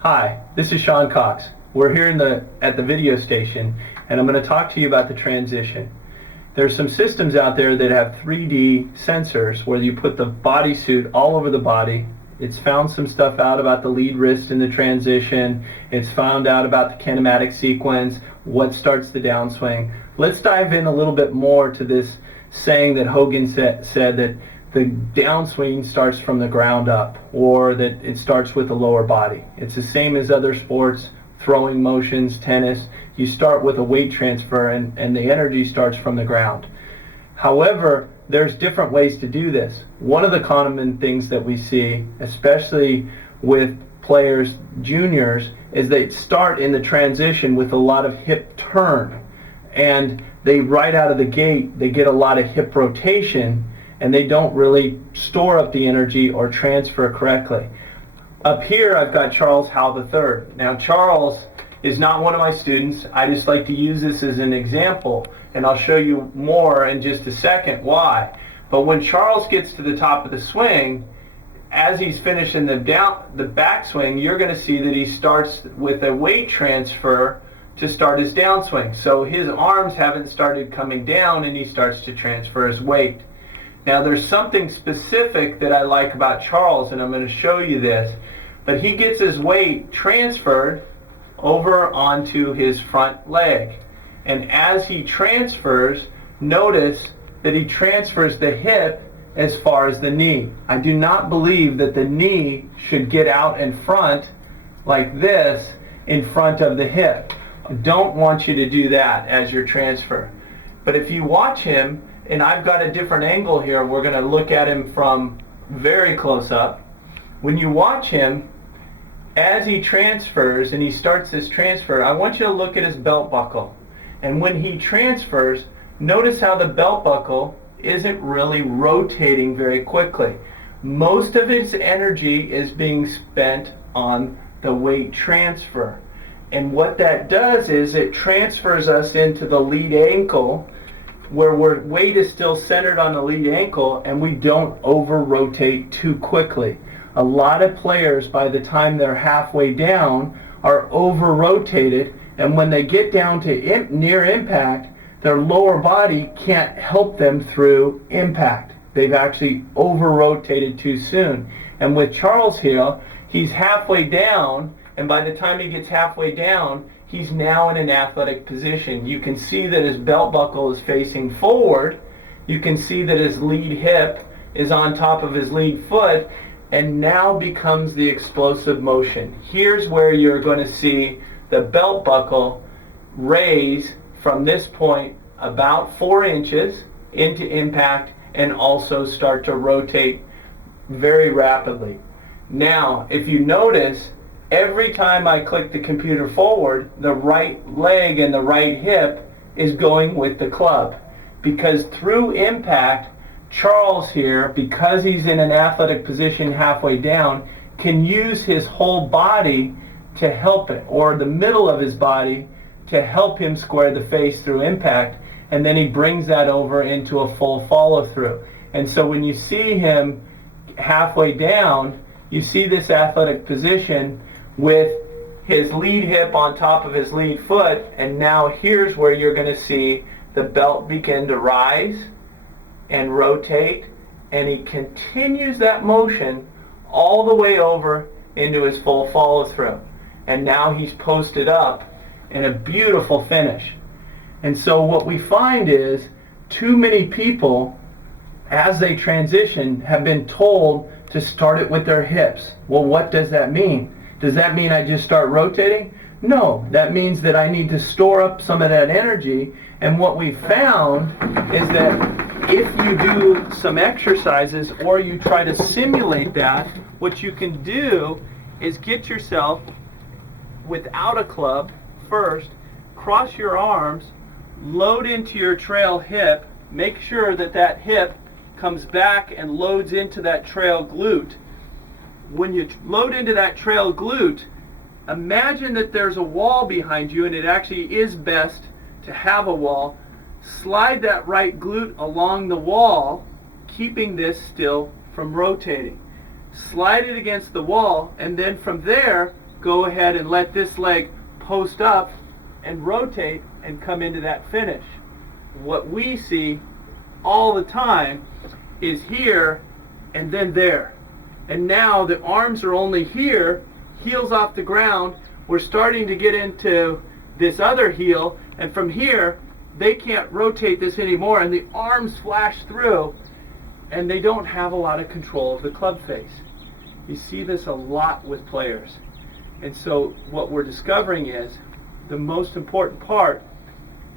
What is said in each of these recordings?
Hi, this is Sean Cox. We're here at the video station, and I'm going to talk to you about the transition. There's some systems out there that have 3D sensors where you put the bodysuit all over the body. It's found some stuff out about the lead wrist in the transition. It's found out about the kinematic sequence, what starts the downswing. Let's dive in a little bit more to this saying that Hogan said that the downswing starts from the ground up, or that it starts with the lower body. It's the same as other sports, throwing motions, tennis. You start with a weight transfer and the energy starts from the ground. However, there's different ways to do this. One of the common things that we see, especially with players, juniors, is they start in the transition with a lot of hip turn. And they, right out of the gate, they get a lot of hip rotation, and they don't really store up the energy or transfer correctly. Up here I've got Charles Howell III. Now Charles is not one of my students. I just like to use this as an example, and I'll show you more in just a second why. But when Charles gets to the top of the swing, as he's finishing the backswing, you're going to see that he starts with a weight transfer to start his downswing. So his arms haven't started coming down, and he starts to transfer his weight. Now there's something specific that I like about Charles, and I'm going to show you this. But he gets his weight transferred over onto his front leg. And as he transfers, notice that he transfers the hip as far as the knee. I do not believe that the knee should get out in front like this in front of the hip. I don't want you to do that as your transfer. But if you watch him, and I've got a different angle here, we're going to look at him from very close up. When you watch him, as he transfers and he starts this transfer, I want you to look at his belt buckle. And when he transfers, notice how the belt buckle isn't really rotating very quickly. Most of its energy is being spent on the weight transfer. And what that does is it transfers us into the lead ankle, where weight is still centered on the lead ankle, and we don't over rotate too quickly. A lot of players, by the time they're halfway down, are over rotated, and when they get down to near impact, their lower body can't help them through impact. They've actually over rotated too soon. And with Charles here, he's halfway down, and by the time he gets halfway down, he's now in an athletic position. You can see that his belt buckle is facing forward. You can see that his lead hip is on top of his lead foot, and now becomes the explosive motion. Here's where you're going to see the belt buckle raise from this point about 4 inches into impact, and also start to rotate very rapidly. Now, if you notice, every time I click the computer forward, the right leg and the right hip is going with the club. Because through impact, Charles here, because he's in an athletic position halfway down, can use his whole body to help it, or the middle of his body to help him square the face through impact, and then he brings that over into a full follow-through. And so when you see him halfway down, you see this athletic position with his lead hip on top of his lead foot, and now here's where you're going to see the belt begin to rise and rotate, and he continues that motion all the way over into his full follow-through. And now he's posted up in a beautiful finish. And so what we find is too many people, as they transition, have been told to start it with their hips. Well, what does that mean? Does that mean I just start rotating? No, that means that I need to store up some of that energy. And what we found is that if you do some exercises or you try to simulate that, what you can do is get yourself without a club first, cross your arms, load into your trail hip, make sure that that hip comes back and loads into that trail glute. When you load into that trail glute, imagine that there's a wall behind you, and it actually is best to have a wall. Slide that right glute along the wall, keeping this still from rotating. Slide it against the wall, and then from there, go ahead and let this leg post up and rotate and come into that finish. What we see all the time is here and then there. And now the arms are only here, heels off the ground. We're starting to get into this other heel, and from here they can't rotate this anymore, and the arms flash through, and they don't have a lot of control of the club face. You see this a lot with players. And so what we're discovering is the most important part,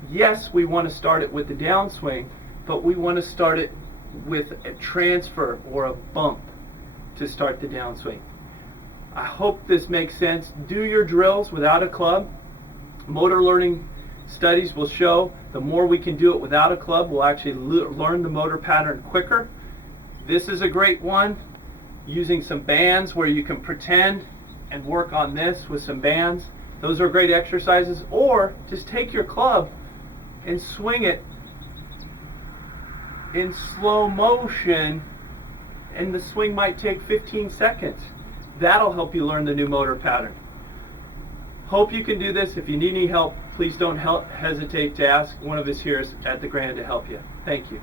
yes, we want to start it with the downswing, but we want to start it with a transfer or a bump to start the downswing. I hope this makes sense. Do your drills without a club. Motor learning studies will show the more we can do it without a club, we'll actually learn the motor pattern quicker. This is a great one, using some bands where you can pretend and work on this with some bands. Those are great exercises. Or just take your club and swing it in slow motion, and the swing might take 15 seconds. That'll help you learn the new motor pattern. Hope you can do this. If you need any help, please don't hesitate to ask one of us here at the Grand to help you. Thank you.